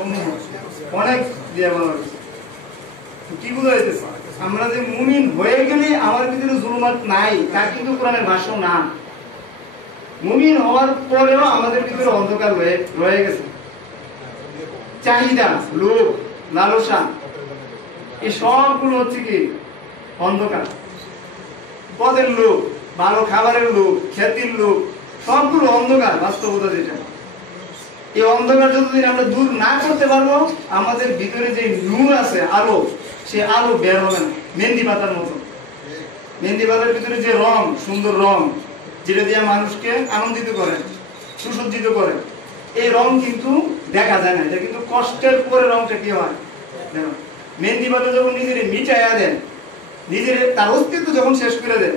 সমূহ অনেক দিয়ে বলা হয়েছে। কি বোঝা যাইতেছে? আমরা যে মুমিন হয়ে গেলে আমার ভিতরে জুলুমাত নাই তা কিন্তু কোরআনের ভাষ্য না। মুমিন হওয়ার পরেও আমাদের ভিতরে অন্ধকার রয়ে গেছে। চাহিদা, লোভ, লালসা, এই সবগুলো হচ্ছে কি অন্ধকার। পদের লোভ, ভালো খাবারের লোভ, খ্যাতির লোভ, সবগুলো অন্ধকার। বাস্তবতা যেটা, এই অন্ধকার যতদিন আমরা দূর না করতে পারবো, আমাদের ভিতরে যে নূর আছে, আলো, সে আলো বের হবে না। মেহেন্দি পাতার মতো, মেহেন্দি পাতার ভিতরে যে রং, সুন্দর রং, যেটা দিয়ে মানুষকে আনন্দিত করে, সুসজ্জিত করে, এই রং কিন্তু দেখা যায় না। এটা কিন্তু কষ্টের পরে রংটা কি হয়। মেহেন্দি পাতা যখন নিজের মিটাইয়া দেন, নিজের তার অস্তিত্ব যখন শেষ করে দেন,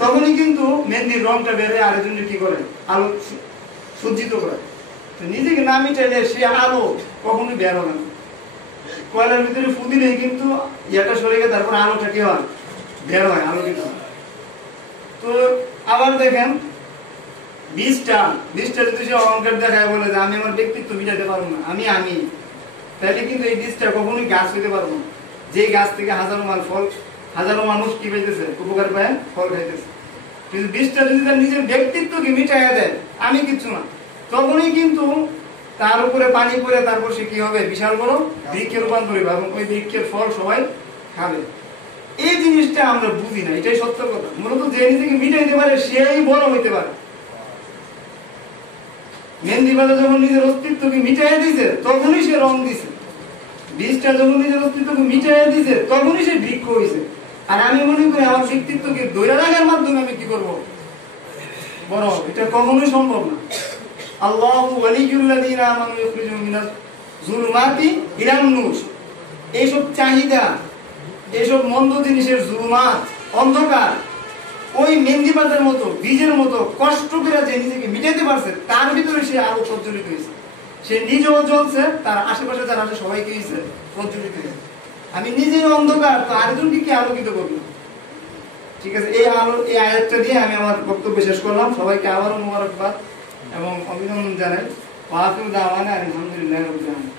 তখনই কিন্তু মেহেন্দির রংটা বেড়ে আরেকজনকে কি করে, আলো সজ্জিত করে। নিজেকে না মিটাইলে সে আলো কখনোই বের হবে না। কয়লার ভিতরে ফু দিলেই কিন্তু ইয়েটা সরে গিয়ে তারপর আলোটা কি হয়, বের হয়, আলোকিত হয়। তো আবার দেখেন, বীজটা যদি সে অহংকার দেখায়, বলে যে আমি আমার ব্যক্তিত্ব মিটাতে পারবো না, আমি তাহলে কিন্তু এই বীজটা কখনোই গাছ হইতে পারবো না। যে গাছ থেকে হাজারো মানুষ কি পাইতেছে, উপকার পায়, ফল খাইতেছে। কিন্তু বীজটা যদি তার নিজের ব্যক্তিত্বকে মিটাইয়া দেয়, আমি কিচ্ছু না, তখনই কিন্তু তার উপরে পানি পড়ে তারপর সে কি হবে, বিশাল বড় বৃক্ষে রূপান্তরিত, এবং ওই বৃক্ষের ফল সবাই খাবে। এই জিনিসটা আমরা বুঝি না, এটাই সত্য কথা। মূলত যে নিজেকে মিটাইতে পারে সেই বড় হইতে পারে। মেহেন্দি পাতা যখন নিজের অস্তিত্বকে মিটাইয়া দিছে, তখনই সে রং দিছে। বীজটা যখন নিজের অস্তিত্বকে মিটাইয়া দিছে, তখনই সে বৃক্ষ হইছে। আর আমি মনে করি আমার ব্যক্তিত্বকে ধরে রাখার মাধ্যমে আমি কি করবো, বড় হবে। এটা কখনোই সম্ভব না। আল্লাহু ওয়ালিয়ুল্লাযীনা আমানু ইখরিজুহুম মিনাজ যুলুমাতি ইলান নূর। এইসব চাহিদা, এইসব মন্দ জিনিসের জুলুমাত, অন্ধকার, ওই মেহেন্দি পাতার মতো, বীজের মতো কষ্ট করে যে নিজেকে মিটাইতে পারছে, তার ভিতরে সে আলো প্রজ্বলিত হয়েছে। সে নিজেও জ্বলছে, তার আশেপাশে যারা আছে সবাইকে প্রজ্বলিত হয়েছে। আমি নিজেই অন্ধকার, তো আরেকজনকে কি আলোকিত করবো? ঠিক আছে, এই আয়াতটা দিয়ে আমি আমার বক্তব্য শেষ করলাম। সবাইকে আবারও মোবারকবাদ এবং অভিনন্দন জানাই। ওয়া আখিরু দাওয়ানা আলহামদুলিল্লাহি রাব্বিল আলামিন।